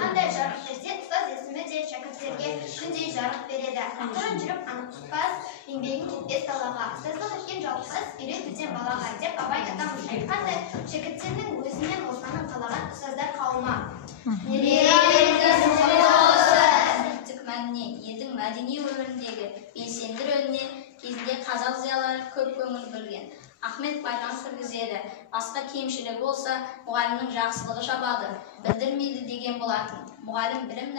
қандай жарық берсе, ұстаз есімі де шәкірттерге күндей жарық береді. Ақырын жүріп анық тұтпас, еңбегің жетпес далаға. Ұстаздық еткен жалықпас, үйретуден балаға деп Абай атамыз айтқандай, шәкірттерінің өзінен озғанын қалаған ұстаздар қауымы. Елдің мәдени өміріндегі белсенді рөліне кезінде қазақ зиялылары көп көңіл бөлген. Ахмет байланыс жүргізеді. Басқа кемшілігі болса, мұғалімнің жақсылығы шабады, білдірмейді деген болатын. Мұғалім білім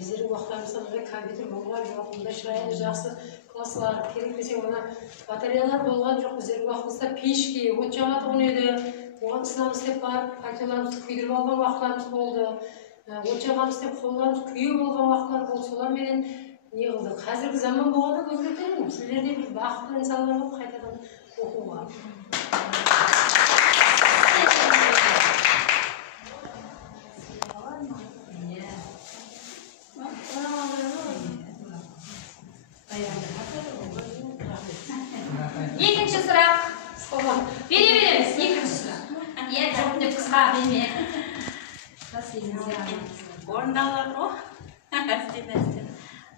Bizlerin vaxtlarımızda kompüter bolğan yox, bunda şirayəndə yaxşı klaslar, керек dese ona bataryalar bolğan yox. Bizlerin vaxtımızda peşki, ocağat onu edi. Oğan ısınam istep barıp, partiyalarımızı kuydirip alğan vaxtlarımız boldu. Ocağam istep қолlarımız kүйü bolğan vaxtlar boldu. Solar menen не қылды? Қазіргі заман болғанда өзгертермін. Сіздерде бір бақытты инсандар болып қайтадан оқуға. Tabii. Orundalar o.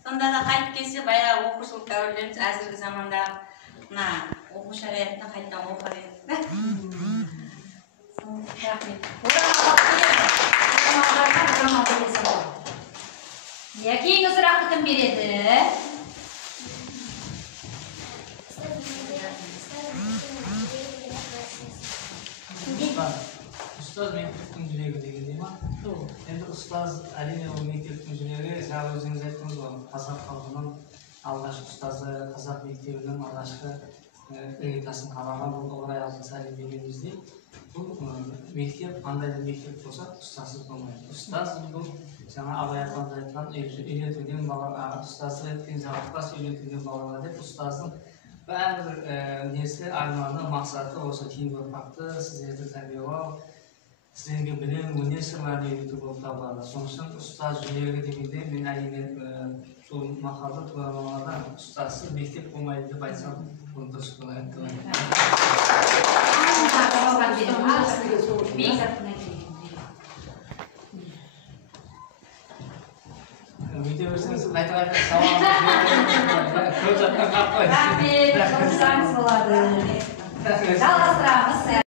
Sonda da kayıt kesi bayağı okursuluk davranıyoruz. Azirgi zamanda oku şarayetine kayıttan okur edildi. Keyin uzroq bitim beredi. Ustoz mektep jüregi degan deyman. Endi ustoz әрине ол мектептің жүрегі жаңа өзіңіз айттыңыз ғой, қазақ халқының алғашқы ұстазы, қазақ мектебінің алғашқы элитасын қалаған бұл ыбырай алтынсарин дегенімізде бұл мектеп қандай да мектеп болса ұстазсыз болмайды. Ұстаз бұл жаңа абай атамыз айтқан үйретілген балаға, ұстазы еткен жалықпас үйретілген балаға деп ұстаздың бәрібір несі арманы мақсаты осы кейінгі ұрпақты сіздерді тәрбиелеу, сіздерге білім, өнер сырларын үйрету болып табылады. Сондықтан ұстаз жүрегі дегенде мен әрине сол мақалды турамаларда ұстазсыз мектеп болмайды деп айтсам бұл дұрыс болады. Үйде берсеңіз қайта сауал көп жаттан қалып қойды. Рахмет, қосаңыз болады. Жалғастырамыз.